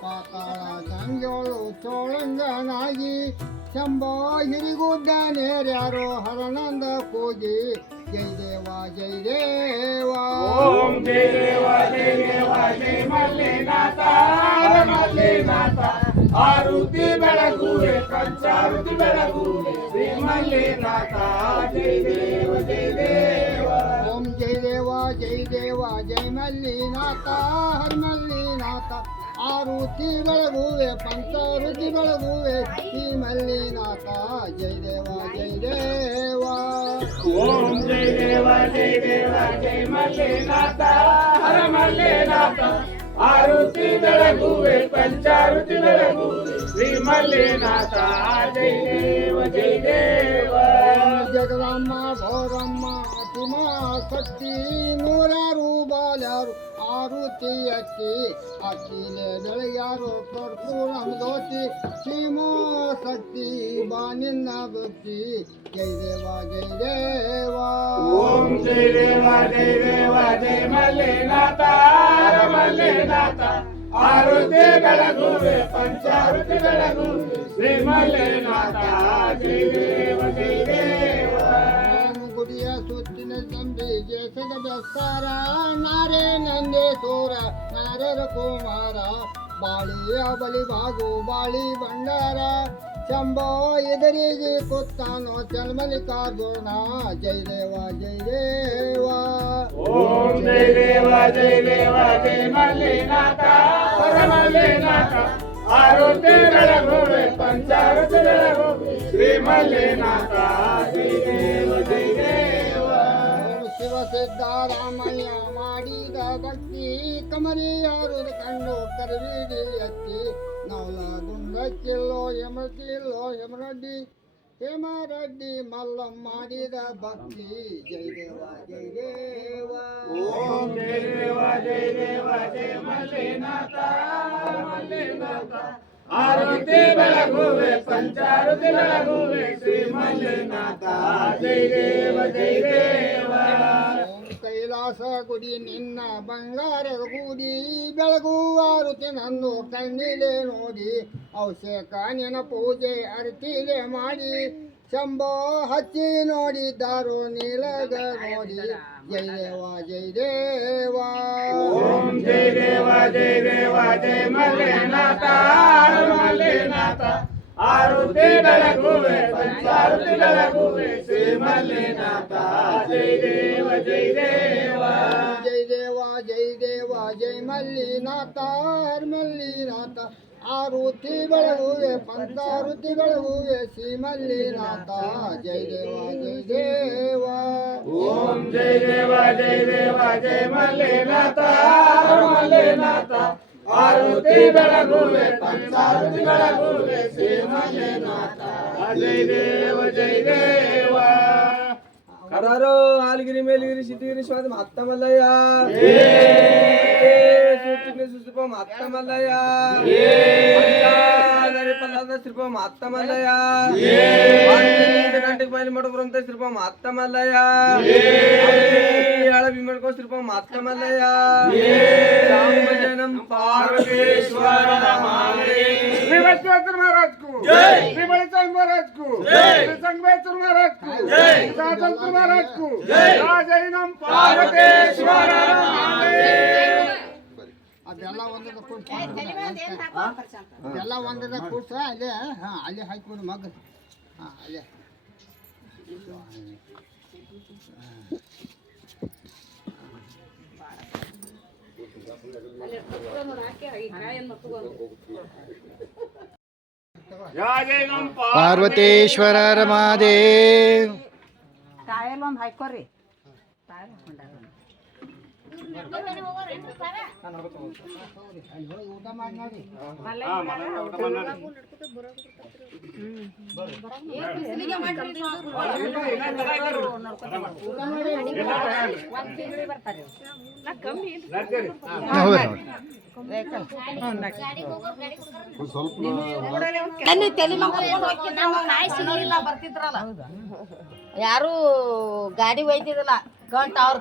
ಪಾತಾಳ ಗಂಗೋಳು ಚೋಳಂಗನಾಗಿ ಶಂಭೋ ಹಿರಿಗುಡ್ಡ ನೇರ್ಯಾರೋ ಹರನಂದ ಕೂಗಿ ಜೈ ದೇವ ಜೈ ದೇವ ಓಂ ಜೈ ದೇವ ಜೈ ದೇವ ಜೈ ಮಲ್ಲಿನಾಥ ಮಲ್ಲಿನಾಥ ಆರುತಿ ಬೆಳಗುವೆ ಪಂಚಾರುತಿ ಬೆಳಗುವೆ ಶ್ರೀ ಮಲ್ಲಿನಾಥ ಜೈ ದೇವ ಜೈ ದೇವ ಓಂ ಜೈ ದೇವ ಜೈ ದೇವ ಜೈ ಮಲ್ಲಿನಾಥ ಹರಿಮಲ್ಲಿನಾಥ ಆರುತಿ ಬೆಳಗುವೆ ಪಂಚಾರುತಿ ಬೆಳಗುವೆ ಶ್ರೀ ಮಲ್ಲಿನಾಥ ಜೈ ದೇವ ಜೈ ದೇವ ಓಂ ಜೈ ದೇವ ಜೈ ದೇವ ಜೈ ಮಲ್ಲಿನಾಥ ಹರ ಮಲ್ಲಿನಾಥ ಆರುತಿ ಬೆಳಗುವೆ ಪಂಚಾರುತಿ ಬೆಳಗುವೆ ಶ್ರೀ ಮಲ್ಲಿನಾಥ ಜೈ ದೇವ ಜೈ ದೇವ ಜಗದಮ್ಮ ಭೋರಮ್ಮ ತುಮಾ ಶಕ್ತಿ ನೂರಾರು ಬಾಲ್ಯಾರು ಆರುತಿ ಅಕ್ಕಿ ಅಕ್ಕಿಲೆ ಬೆಳಗ್ಯಾರು ಕರ್ಪೂರಂ ದೋತಿ ಸೀಮೋ ಶಕ್ತಿ ಬಾನಿನ್ನ ಭಕ್ತಿ ಜೈ ದೇವ ಜೈ ದೇವ ಓಂ ಜೈ ದೇವ ಜೈ ದೇವ ಜೈ ಮಲ್ಲಿನಾಥ ಹರ ಮಲ್ಲಿನಾಥ ಆರುತಿ ಬೆಳಗುವೆ ಪಂಚಾರುತಿ ಬೆಳಗುವೆ ಶ್ರೀ ಮಲ್ಲಿನಾಥ ಜೈ ದೇವ ಜೈ ದೇವ ಗುಡಿಯ ಸುತ್ತಿನ ತಂಬಿಗೆ ಸಗದಸ್ತಾರ ನಾರೇ ನಂದೇಶ್ವರ ನಾರರ ಕುಮಾರ ಬಾಳಿಯ ಬಲಿ ಬಾಗು ಬಾಳಿ ಭಂಡಾರ ಶಂಭೋ ಎದುರಿಗೆ ಕೊತ್ತಾನೋ ಚಲ್ಮಲ್ಲಿಕಾರ್ಜುನ ಜೈ ದೇವ ಜೈ ದೇವ ಓಂ ಜೈ ದೇವ ಜೈ ದೇವ ಜೈ ಮಲ್ಲಿನಾಥ ಹರ ಮಲ್ಲಿನಾಥ ಆರುತಿ ಬೆಳಗುವೆ ಪಂಚಾರುತಿ ಬೆಳಗುವೆ ಶ್ರೀ ಮಲ್ಲಿನಾಥ ಜೈ ದೇವ ಜೈ ದೇವ ಶಿವ ಸಿದ್ದಾರಾಮಯ್ಯ ಮಾಡಿದ ಭಕ್ತಿ ಕಮರಿಯಾರುದು ಕಂಡು ಕರವಿಡಿ ಎತ್ತಿ ನವಲ ಗುಂಡಕ್ಕಿಲ್ಲೋ ಯಮಕಿಲ್ಲೋ ಯಮರಡ್ಡಿ ಹೇಮರೆಡ್ಡಿ ಮಲ್ಲಮ್ಮ ಮಾಡಿದ ಭಕ್ತಿ ಜೈ ದೇವ ಜೈ ದೇವ ಓಂ ಜೈ ದೇವ ಜೈ ದೇವ ಜೈ ಮಲ್ಲಿನಾಥ ಮಲ್ಲಿನಾಥ ಆರುತಿ ಬೆಳಗುವೆ ಪಂಚಾರುತಿ ಬೆಳಗುವೆ ಶ್ರೀ ಮಲ್ಲಿನಾಥ ಜೈ ದೇವ ಜೈ ದೇವ ಕೈಲಾಸ ಗುಡಿ ನಿನ್ನ ಬಂಗಾರದ ಗುಡಿ ಬೆಳಗುವಾರುತಿ ನಂದು ಕಣ್ಣಿಲೆ ನೋಡಿ ಔಷಕ ನಿನ ಪೂಜೆ ಅರ್ತಿಲೆ ಮಾಡಿ ಶಂಭೋ ಹಚ್ಚಿ ನೋಡಿದ್ದಾರೋ ನೀಲಗ ನೋಡಿ ಜೈ ದೇವ ಜೈ ದೇವ ಓಂ ಜೈ ದೇವ ಜೈ ದೇವ ಜೈ ಮಲ್ಲಿನಾಥ ಮಲ್ಲಿನಾಥ ಆರುತಿ ಬೆಳಗುವೆ ಪಂಚಾರುತಿ ಬೆಳಗುವೆ ಶ್ರೀ ಮಲ್ಲಿನಾಥ ಜೈ ದೇವ ಜೈ ದೇವ ಜೈ ದೇವ ಜೈ ದೇವ ಜೈ ಮಲ್ಲಿನಾಥ ಮಲ್ಲಿನಾಥ ಆರುತಿ ಬೆಳಗುವೆ ಪಂಚಾರುತಿ ಬೆಳಗುವೆ ಶ್ರೀ ಮಲ್ಲಿನಾಥ ಜೈ ದೇವ ಜೈ ದೇವ ಓಂ ಜೈ ದೇವ ಜೈ ದೇವ ಜೈ ಮಲ್ಲಿನಾಥ ಮಲ್ಲಿನಾಥ ಆರುತಿ ಬೆಳಗುವೆ ಪಂಚಾರುತಿ ಬೆಳಗುವೆ ಶ್ರೀ ಮಲ್ಲಿನಾಥ ಜೈ ದೇವ ಜೈ ದೇವ ಕರಾರೋ ಹಾಲಗಿರಿ ಮೇಲಿಗಿರಿ ಸಿಟಿಗಿರಿ ಸ್ವಾದ ಮತ್ತ ಮಲ್ಲಯ್ಯ ಸುಪ ಮತ್ತ ಮಲ್ಲಯ್ಯ ಶ್ರೀಪ ಮತ್ತ ಮಲ್ಲಯ್ಯ ಗಂಟೆಗೆ ಬಯಲು ಮಾಡೋಬ್ರಂತ ಶ್ರೀಪ ಮತ್ತ ಮಲ್ಲಯ್ಯ ಅಳವಿ ಮಾಡ್ಕೋ ಶ್ರೀಪ ಮತ್ತ ಮಲ್ಲಯ್ಯ ರಾಮಭಜನಂ ಪಾರ್ವತೇಶ್ವರ श्री बसवेश्वर महाराज को जय, श्री बड़ेश्वर महाराज को जय, श्री संगमेश्वर महाराज को जय, साधनपुर महाराज को जय, जय नम पार्वतेश्वर ಅದೆಲ್ಲ ಒಂದದ ಕೂರ್ಸ ಅದೆಲ್ಲ ಒಂದದ ಕೂರ್ಸ ಅಲ್ಲೇ ಅಲ್ಲೇ ಹಾಕಿಕೊಂಡು ಮಗ ಅಲ್ಲೇ ಪಾರ್ವತೇಶ್ವರ ಮಹಾದೇವ್ ತಾಯಲ್ಲೊಂದು ಹಾಕೋರಿ ಅಲ್ಲಿ ಹೋಗಿ ಊಟ ಮಾಡಿ ನೋಡಿ ಯಾರು ಗಾಡಿ ಒಯ್ತಿದಿಲ್ಲ ಗಂಟ ಅವ್ರ